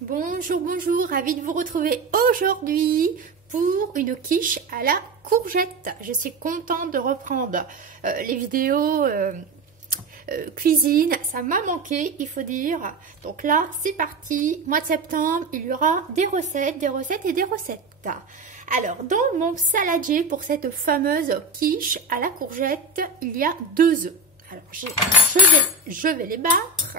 Bonjour, bonjour, ravie de vous retrouver aujourd'hui pour une quiche à la courgette. Je suis contente de reprendre les vidéos cuisine, ça m'a manqué, il faut dire. Donc là, c'est parti, mois de septembre, il y aura des recettes et des recettes. Alors, dans mon saladier pour cette fameuse quiche à la courgette, il y a 2 œufs. Alors, je vais les battre.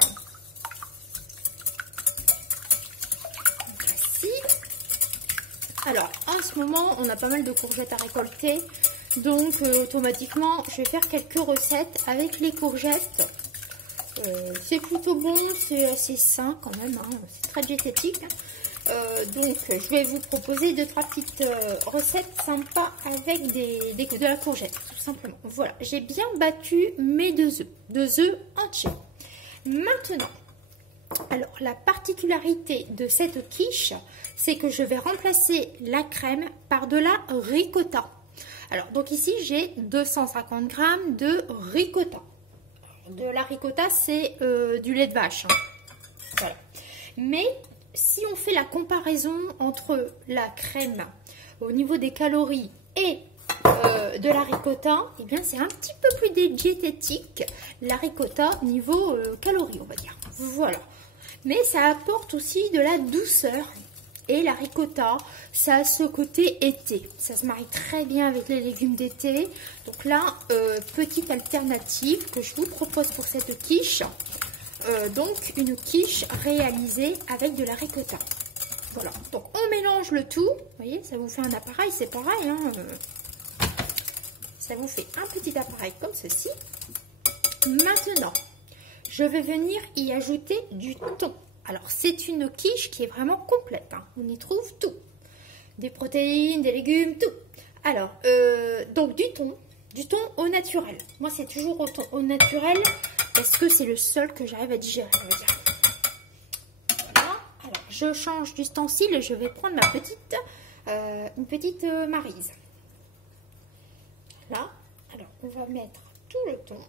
Alors, en ce moment, on a pas mal de courgettes à récolter. Donc, automatiquement, je vais faire quelques recettes avec les courgettes. C'est plutôt bon, c'est assez sain quand même. Hein, c'est très diététique. Donc, je vais vous proposer 2-3 petites recettes sympas avec de la courgette, tout simplement. Voilà, j'ai bien battu mes 2 œufs. 2 œufs entiers. Maintenant, alors, la particularité de cette quiche, c'est que je vais remplacer la crème par de la ricotta. Alors, donc ici, j'ai 250 g de ricotta. De la ricotta, c'est du lait de vache. Hein. Voilà. Mais, si on fait la comparaison entre la crème au niveau des calories et de la ricotta, eh bien, c'est un petit peu plus diététique, la ricotta niveau calories, on va dire. Voilà. Mais ça apporte aussi de la douceur. Et la ricotta, ça a ce côté été. Ça se marie très bien avec les légumes d'été. Donc là, petite alternative que je vous propose pour cette quiche. Donc, une quiche réalisée avec de la ricotta. Voilà. Donc, on mélange le tout. Vous voyez, ça vous fait un appareil, c'est pareil. Hein, ça vous fait un petit appareil comme ceci. Maintenant, je vais venir y ajouter du thon. Alors, c'est une quiche qui est vraiment complète. Hein. On y trouve tout. Des protéines, des légumes, tout. Alors, donc du thon au naturel. Moi, c'est toujours au naturel parce que c'est le seul que j'arrive à digérer, on va dire. Voilà. Alors, je change d'ustensile et je vais prendre ma une petite maryse. Là. Alors, on va mettre tout le thon.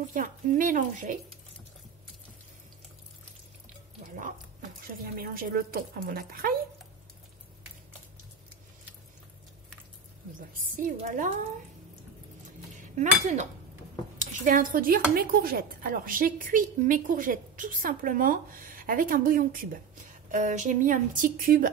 On vient mélanger. Voilà. Alors, je viens mélanger le thon à mon appareil. Voici, voilà. Maintenant, je vais introduire mes courgettes. Alors, j'ai cuit mes courgettes tout simplement avec un bouillon cube. J'ai mis un petit cube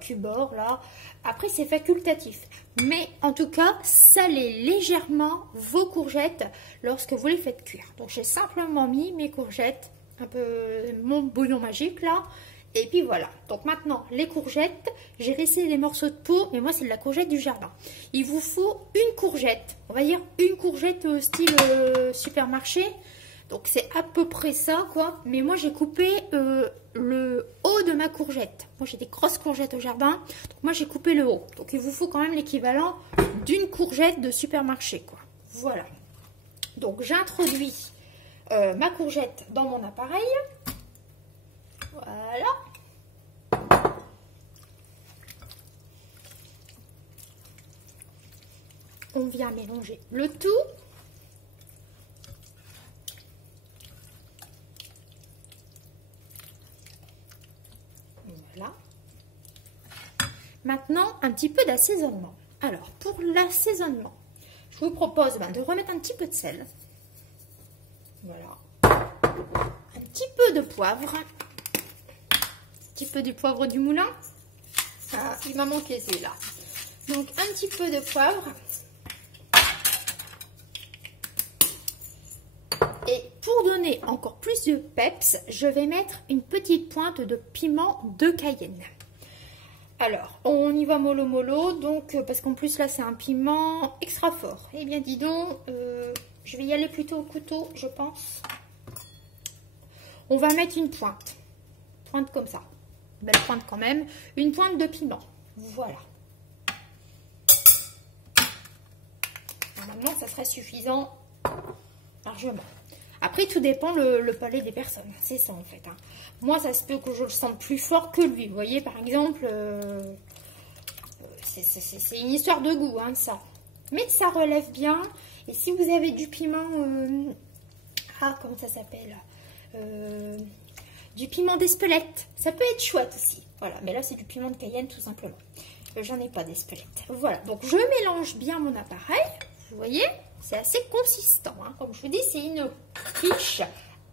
cube or là. Après, c'est facultatif. Mais en tout cas, salez légèrement vos courgettes lorsque vous les faites cuire. Donc, j'ai simplement mis mes courgettes, un peu mon bouillon magique là. Et puis voilà. Donc maintenant, les courgettes, j'ai laissé les morceaux de peau. Mais moi, c'est de la courgette du jardin. Il vous faut une courgette. On va dire une courgette style supermarché. Donc, c'est à peu près ça, quoi. Mais moi, j'ai coupé le haut de ma courgette. Moi, j'ai des grosses courgettes au jardin. Donc, moi, j'ai coupé le haut. Donc, il vous faut quand même l'équivalent d'une courgette de supermarché, quoi. Voilà. Donc, j'introduis ma courgette dans mon appareil. Voilà. On vient mélanger le tout. Voilà. Maintenant, un petit peu d'assaisonnement. Alors, pour l'assaisonnement, je vous propose de remettre un petit peu de sel. Voilà. Un petit peu de poivre. Un petit peu du poivre du moulin. Ah, il m'a manqué celui-là. Donc, un petit peu de poivre. Et pour donner encore plus de peps, je vais mettre une petite pointe de piment de Cayenne. Alors, on y va mollo mollo, donc parce qu'en plus là c'est un piment extra fort. Eh bien dis donc, je vais y aller plutôt au couteau, je pense. On va mettre une pointe comme ça, belle pointe quand même, une pointe de piment. Voilà. Normalement, ça serait suffisant largement. Après, tout dépend le palais des personnes. C'est ça, en fait. Hein. Moi, ça se peut que je le sente plus fort que lui. Vous voyez, par exemple, c'est une histoire de goût, hein, ça. Mais ça relève bien. Et si vous avez du piment ah, comment ça s'appelle, du piment d'Espelette. Ça peut être chouette aussi. Voilà, mais là c'est du piment de Cayenne tout simplement. J'en ai pas d'Espelette. Voilà, donc je mélange bien mon appareil. Vous voyez, c'est assez consistant. Hein. Comme je vous dis, c'est une quiche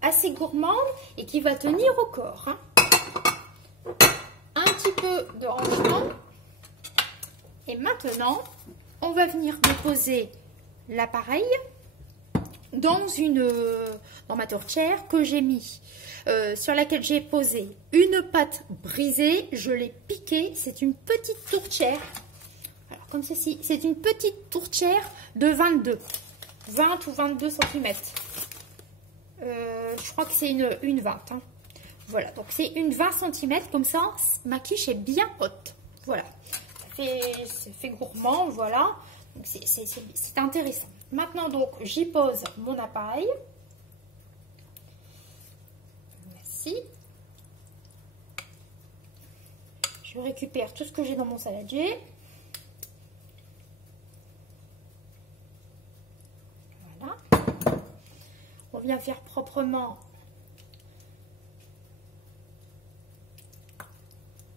assez gourmande et qui va tenir au corps. Hein. Un petit peu de rangement. Et maintenant, on va venir déposer l'appareil dans ma tourtière que j'ai mis, sur laquelle j'ai posé une pâte brisée. Je l'ai piquée. C'est une petite tourtière. Alors, comme ceci, c'est une petite tourtière de 20 ou 22 cm. Je crois que c'est une 20. Hein. Voilà, donc c'est une 20 cm. Comme ça, ma quiche est bien haute. Voilà, ça fait gourmand. Voilà, donc c'est intéressant. Maintenant, donc, j'y pose mon appareil. Voici. Je récupère tout ce que j'ai dans mon saladier. Voilà. On vient faire proprement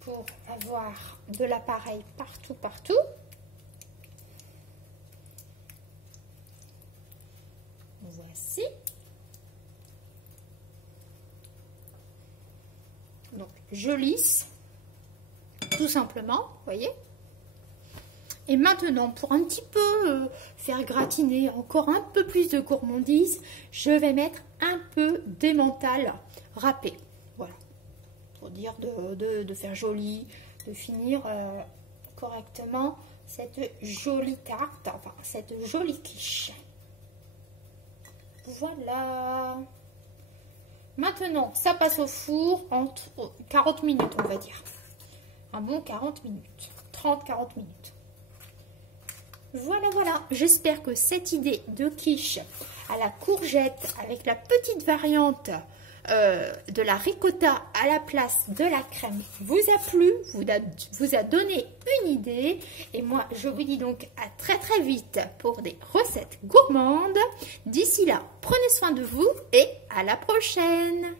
pour avoir de l'appareil partout. Voici. Donc, je lisse, tout simplement, vous voyez. Et maintenant, pour un petit peu faire gratiner encore un peu plus de gourmandise, je vais mettre un peu d'emmental râpé. Voilà. Pour dire de faire joli, de finir correctement cette jolie tarte, enfin, cette jolie quiche. Voilà. Maintenant, ça passe au four en 40 minutes, on va dire. Un bon 40 minutes. 30-40 minutes. Voilà. J'espère que cette idée de quiche à la courgette avec la petite variante de la ricotta à la place de la crème vous a plu, vous a donné une idée. Et moi, je vous dis donc à très vite pour des recettes gourmandes. D'ici là, prenez soin de vous et à la prochaine.